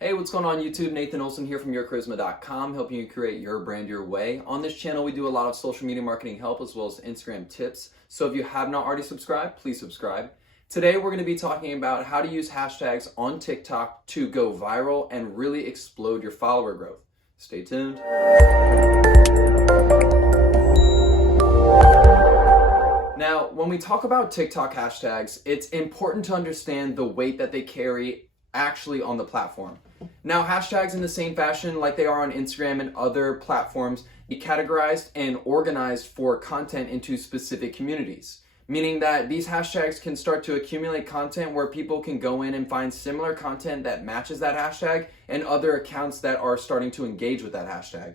Hey, what's going on YouTube? Nathan Olson here from yourcharisma.com, helping you create your brand your way. On this channel, we do a lot of social media marketing help as well as Instagram tips. So if you have not already subscribed, please subscribe. Today, we're going to be talking about how to use hashtags on TikTok to go viral and really explode your follower growth. Stay tuned. Now, when we talk about TikTok hashtags, it's important to understand the weight that they carry actually on the platform. Now, hashtags in the same fashion like they are on Instagram and other platforms be categorized and organized for content into specific communities, meaning that these hashtags can start to accumulate content where people can go in and find similar content that matches that hashtag and other accounts that are starting to engage with that hashtag.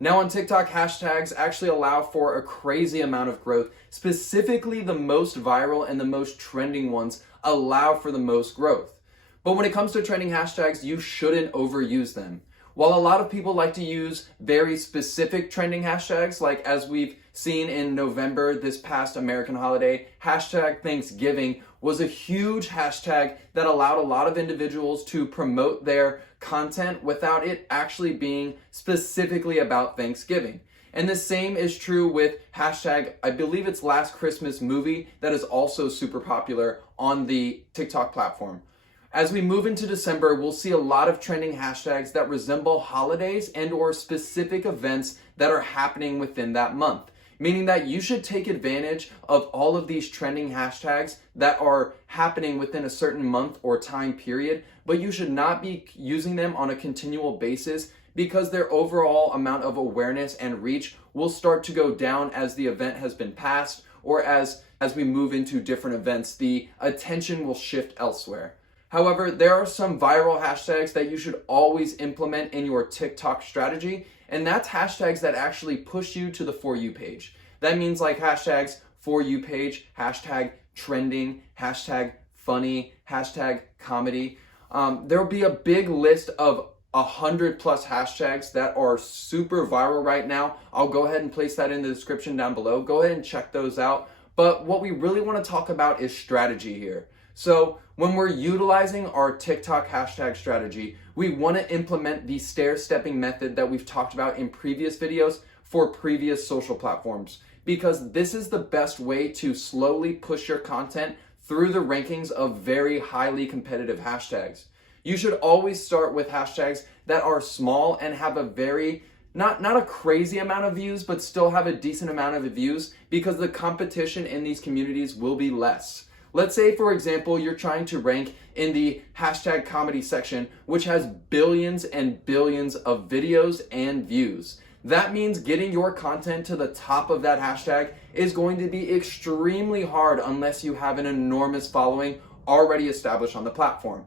Now on TikTok, hashtags actually allow for a crazy amount of growth. Specifically, the most viral and the most trending ones allow for the most growth. But when it comes to trending hashtags, you shouldn't overuse them. While a lot of people like to use very specific trending hashtags, like as we've seen in November, this past American holiday, hashtag Thanksgiving was a huge hashtag that allowed a lot of individuals to promote their content without it actually being specifically about Thanksgiving. And the same is true with hashtag, I believe it's Last Christmas Movie, that is also super popular on the TikTok platform. As we move into December, we'll see a lot of trending hashtags that resemble holidays and or specific events that are happening within that month, meaning that you should take advantage of all of these trending hashtags that are happening within a certain month or time period, but you should not be using them on a continual basis because their overall amount of awareness and reach will start to go down as the event has been passed, or as we move into different events, the attention will shift elsewhere. However, there are some viral hashtags that you should always implement in your TikTok strategy, and that's hashtags that actually push you to the For You page. That means like hashtags For You page, hashtag trending, hashtag funny, hashtag comedy. There'll be a big list of 100+ hashtags that are super viral right now. I'll go ahead and place that in the description down below. Go ahead and check those out. But what we really want to talk about is strategy here. So when we're utilizing our TikTok hashtag strategy, we want to implement the stair-stepping method that we've talked about in previous videos for previous social platforms, because this is the best way to slowly push your content through the rankings of very highly competitive hashtags. You should always start with hashtags that are small and have a very, not a crazy amount of views, but still have a decent amount of views, because the competition in these communities will be less. Let's say, for example, you're trying to rank in the hashtag comedy section, which has billions and billions of videos and views. That means getting your content to the top of that hashtag is going to be extremely hard unless you have an enormous following already established on the platform.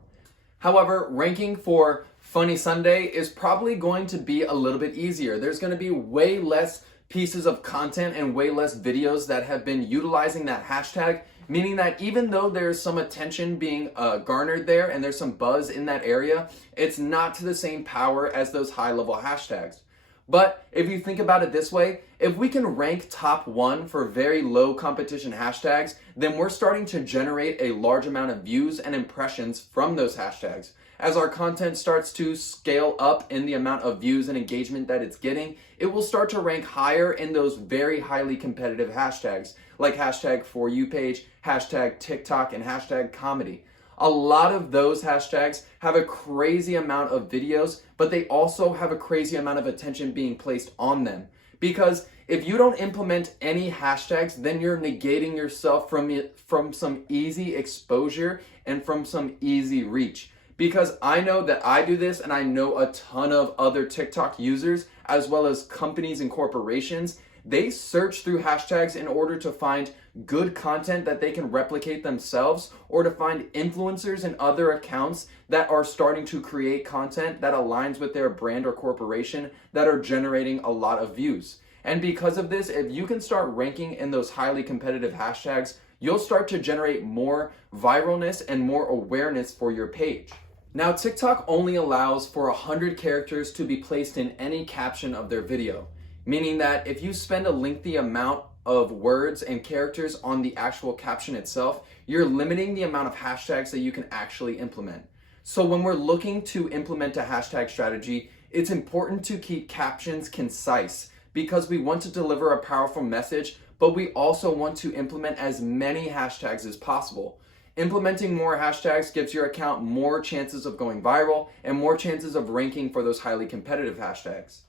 However, ranking for Funny Sunday is probably going to be a little bit easier. There's going to be way less pieces of content and way less videos that have been utilizing that hashtag, meaning that even though there's some attention being garnered there and there's some buzz in that area, it's not to the same power as those high-level hashtags. But if you think about it this way, if we can rank top 1 for very low competition hashtags, then we're starting to generate a large amount of views and impressions from those hashtags. As our content starts to scale up in the amount of views and engagement that it's getting, it will start to rank higher in those very highly competitive hashtags, like hashtag For You page, hashtag TikTok, and hashtag comedy. A lot of those hashtags have a crazy amount of videos, but they also have a crazy amount of attention being placed on them. Because if you don't implement any hashtags, then you're negating yourself from some easy exposure and from some easy reach. Because I know that I do this, and I know a ton of other TikTok users, as well as companies and corporations. They search through hashtags in order to find good content that they can replicate themselves, or to find influencers and other accounts that are starting to create content that aligns with their brand or corporation that are generating a lot of views. And because of this, if you can start ranking in those highly competitive hashtags, you'll start to generate more viralness and more awareness for your page. Now, TikTok only allows for 100 characters to be placed in any caption of their video, meaning that if you spend a lengthy amount of words and characters on the actual caption itself, you're limiting the amount of hashtags that you can actually implement. So when we're looking to implement a hashtag strategy, it's important to keep captions concise because we want to deliver a powerful message, but we also want to implement as many hashtags as possible. Implementing more hashtags gives your account more chances of going viral and more chances of ranking for those highly competitive hashtags.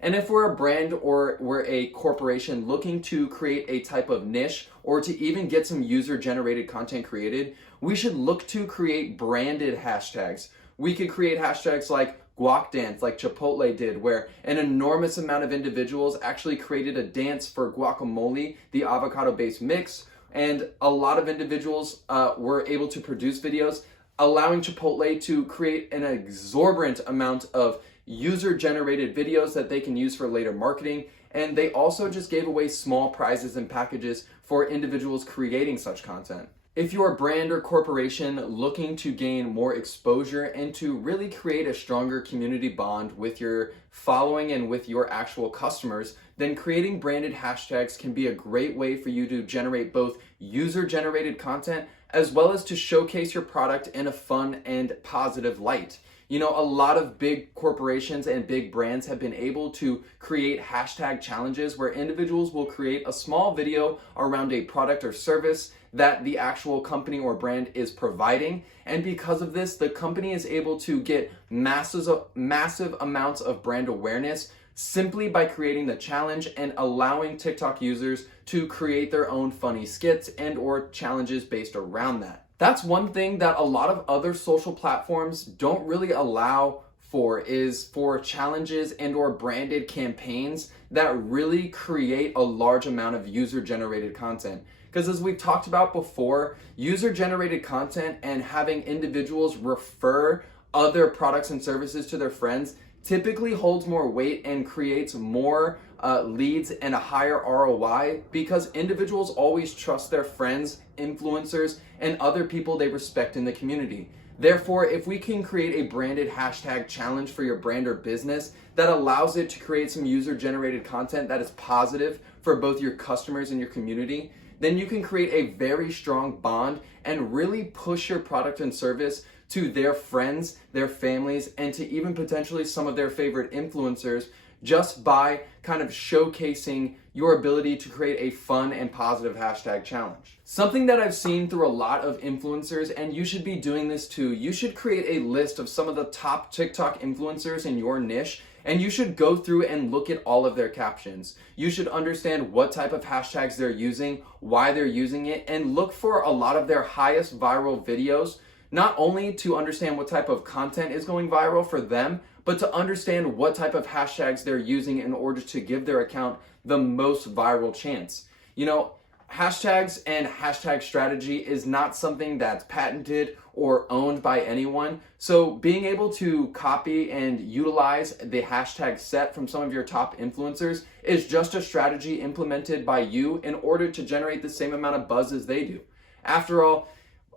And if we're a brand or we're a corporation looking to create a type of niche or to even get some user-generated content created, we should look to create branded hashtags. We could create hashtags like guac dance, like Chipotle did, where an enormous amount of individuals actually created a dance for guacamole, the avocado-based mix, and a lot of individuals were able to produce videos, allowing Chipotle to create an exorbitant amount of user-generated videos that they can use for later marketing. And they also just gave away small prizes and packages for individuals creating such content. If you're a brand or corporation looking to gain more exposure and to really create a stronger community bond with your following and with your actual customers, then creating branded hashtags can be a great way for you to generate both user-generated content as well as to showcase your product in a fun and positive light. You know, a lot of big corporations and big brands have been able to create hashtag challenges where individuals will create a small video around a product or service that the actual company or brand is providing. And because of this, the company is able to get massive amounts of brand awareness simply by creating the challenge and allowing TikTok users to create their own funny skits and or challenges based around that. That's one thing that a lot of other social platforms don't really allow for challenges and or branded campaigns that really create a large amount of user-generated content. Because as we've talked about before, user-generated content and having individuals refer other products and services to their friends typically holds more weight and creates more leads and a higher ROI because individuals always trust their friends, influencers, and other people they respect in the community. Therefore, if we can create a branded hashtag challenge for your brand or business that allows it to create some user-generated content that is positive for both your customers and your community, then you can create a very strong bond and really push your product and service to their friends, their families, and to even potentially some of their favorite influencers just by kind of showcasing your ability to create a fun and positive hashtag challenge. Something that I've seen through a lot of influencers, and you should be doing this too, you should create a list of some of the top TikTok influencers in your niche, and you should go through and look at all of their captions. You should understand what type of hashtags they're using, why they're using it, and look for a lot of their highest viral videos, not only to understand what type of content is going viral for them, but to understand what type of hashtags they're using in order to give their account the most viral chance. You know, hashtags and hashtag strategy is not something that's patented or owned by anyone. So being able to copy and utilize the hashtag set from some of your top influencers is just a strategy implemented by you in order to generate the same amount of buzz as they do. After all,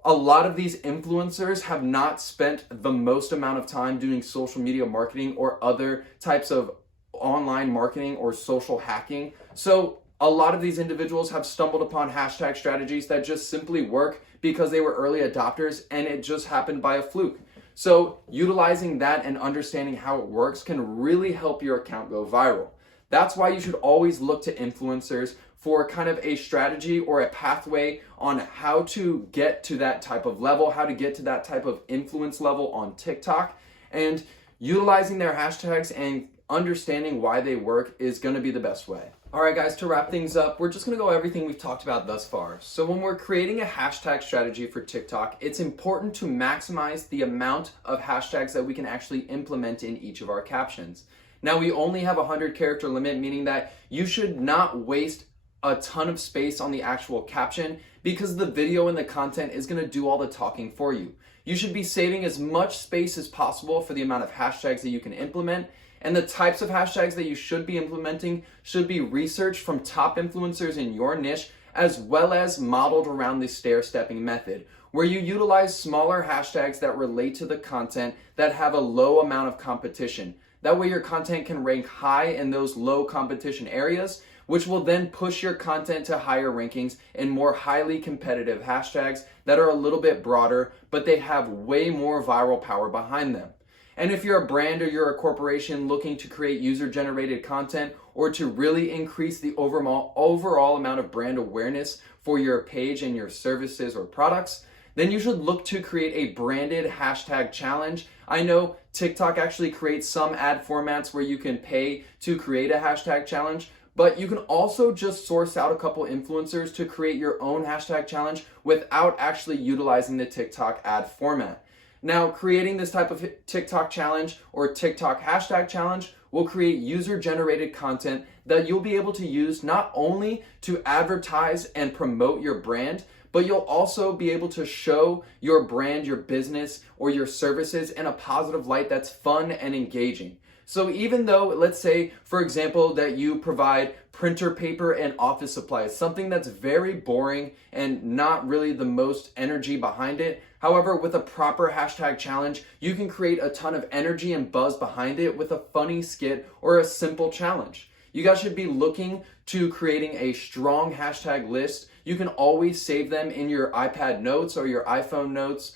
a lot of these influencers have not spent the most amount of time doing social media marketing or other types of online marketing or social hacking. So a lot of these individuals have stumbled upon hashtag strategies that just simply work because they were early adopters and it just happened by a fluke. So utilizing that and understanding how it works can really help your account go viral. That's why you should always look to influencers for kind of a strategy or a pathway on how to get to that type of level, how to get to that type of influence level on TikTok, and utilizing their hashtags and understanding why they work is going to be the best way. All right, guys, to wrap things up, we're just going to go everything we've talked about thus far. So when we're creating a hashtag strategy for TikTok, it's important to maximize the amount of hashtags that we can actually implement in each of our captions. Now, we only have a 100-character limit, meaning that you should not waste a ton of space on the actual caption because the video and the content is going to do all the talking for you. You should be saving as much space as possible for the amount of hashtags that you can implement, and the types of hashtags that you should be implementing should be researched from top influencers in your niche as well as modeled around the stair-stepping method, where you utilize smaller hashtags that relate to the content that have a low amount of competition. That way your content can rank high in those low competition areas, which will then push your content to higher rankings in more highly competitive hashtags that are a little bit broader, but they have way more viral power behind them. And if you're a brand or you're a corporation looking to create user-generated content or to really increase the overall amount of brand awareness for your page and your services or products, then you should look to create a branded hashtag challenge. I know TikTok actually creates some ad formats where you can pay to create a hashtag challenge, but you can also just source out a couple influencers to create your own hashtag challenge without actually utilizing the TikTok ad format. Now, creating this type of TikTok challenge or TikTok hashtag challenge will create user-generated content that you'll be able to use not only to advertise and promote your brand, but you'll also be able to show your brand, your business, or your services in a positive light that's fun and engaging. So even though, let's say, for example, that you provide printer paper and office supplies, something that's very boring and not really the most energy behind it. However, with a proper hashtag challenge, you can create a ton of energy and buzz behind it with a funny skit or a simple challenge. You guys should be looking to creating a strong hashtag list. You can always save them in your iPad notes or your iPhone notes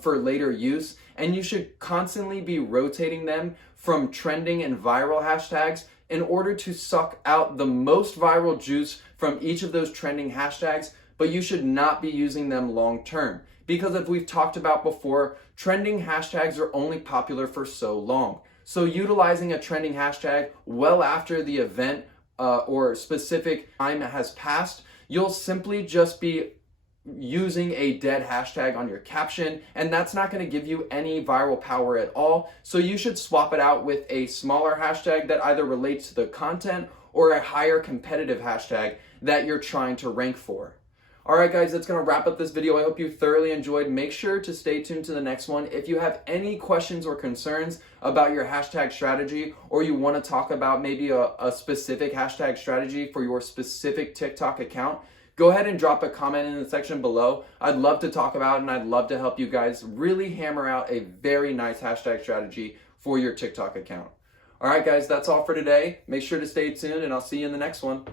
for later use. And you should constantly be rotating them from trending and viral hashtags in order to suck out the most viral juice from each of those trending hashtags, but you should not be using them long term. Because as we've talked about before, trending hashtags are only popular for so long. So utilizing a trending hashtag well after the event or specific time has passed, you'll simply just be using a dead hashtag on your caption, and that's not going to give you any viral power at all. So you should swap it out with a smaller hashtag that either relates to the content or a higher competitive hashtag that you're trying to rank for. All right, guys, that's going to wrap up this video. I hope you thoroughly enjoyed. Make sure to stay tuned to the next one. If you have any questions or concerns about your hashtag strategy, or you want to talk about maybe a specific hashtag strategy for your specific TikTok account, go ahead and drop a comment in the section below. I'd love to talk about it, and I'd love to help you guys really hammer out a very nice hashtag strategy for your TikTok account. All right, guys, that's all for today. Make sure to stay tuned, and I'll see you in the next one.